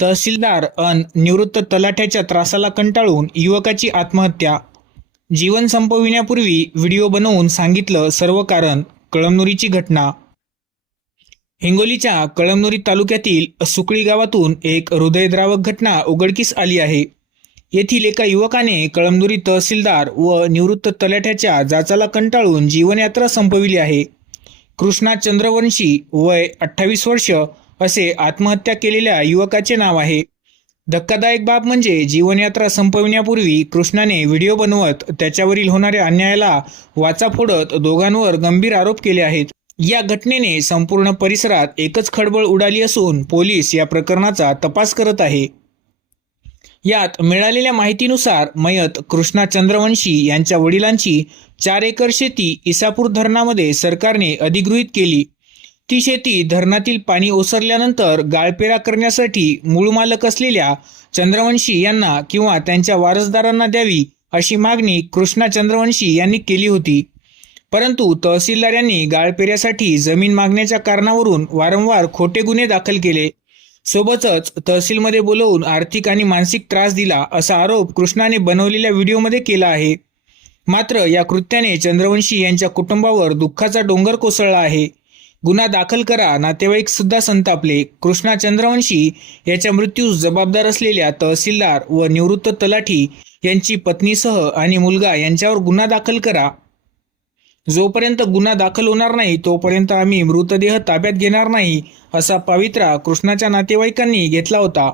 तहसीलदार अन निवृत्त तलाठ्याच्या त्रासाला कंटाळून युवकाची आत्महत्या. जीवन संपविण्यापूर्वी व्हिडिओ बनवून सांगितलं सर्व कारण कळमनुरीची घटना. हिंगोलीच्या कळमनुरी तालुक्यातील सुकळी गावातून एक हृदयद्रावक घटना उघडकीस आली आहे. येथील एका युवकाने कळमनुरी तहसीलदार व निवृत्त तलाठ्याच्या जाचाला कंटाळून जीवनयात्रा संपविली आहे. कृष्णा चंद्रवंशी वय अठ्ठावीस वर्ष असे आत्महत्या केलेल्या युवकाचे नाव आहे. धक्कादायक बाब म्हणजे जीवनयात्रा संपविण्यापूर्वी कृष्णाने व्हिडिओ बनवत त्याच्यावरील होणाऱ्या अन्यायाला वाचा फोडत दोघांवर गंभीर आरोप केले आहेत. या घटनेने संपूर्ण परिसरात एकच खळबळ उडाली असून पोलीस या प्रकरणाचा तपास करत आहे. यात मिळालेल्या माहितीनुसार मयत कृष्णा चंद्रवंशी यांच्या वडिलांची चार एकर शेती इसापूर धरणामध्ये सरकारने अधिगृहीत केली. ती शेती धरणातील पाणी ओसरल्यानंतर गाळपेरा करण्यासाठी मूळ मालक असलेल्या चंद्रवंशी यांना किंवा त्यांच्या वारसदारांना द्यावी अशी मागणी कृष्णा चंद्रवंशी यांनी केली होती. परंतु तहसीलदार यांनी गाळपेऱ्यासाठी जमीन मागण्याच्या कारणावरून वारंवार खोटे गुन्हे दाखल केले. सोबतच तहसीलमध्ये बोलवून आर्थिक आणि मानसिक त्रास दिला असा आरोप कृष्णाने बनवलेल्या व्हिडिओमध्ये केला आहे. मात्र या कृत्याने चंद्रवंशी यांच्या कुटुंबावर दुःखाचा डोंगर कोसळला आहे. गुन्हा दाखल करा. नातेवाईक सुद्धा संतापले. कृष्णा चंद्रवंशी याच्या मृत्यूस जबाबदार असलेल्या तहसीलदार व निवृत्त तलाठी यांची पत्नीसह आणि मुलगा यांच्यावर गुन्हा दाखल करा. जोपर्यंत गुन्हा दाखल होणार नाही तोपर्यंत आम्ही मृतदेह ताब्यात घेणार नाही असा पवित्रा कृष्णाच्या नातेवाईकांनी घेतला होता.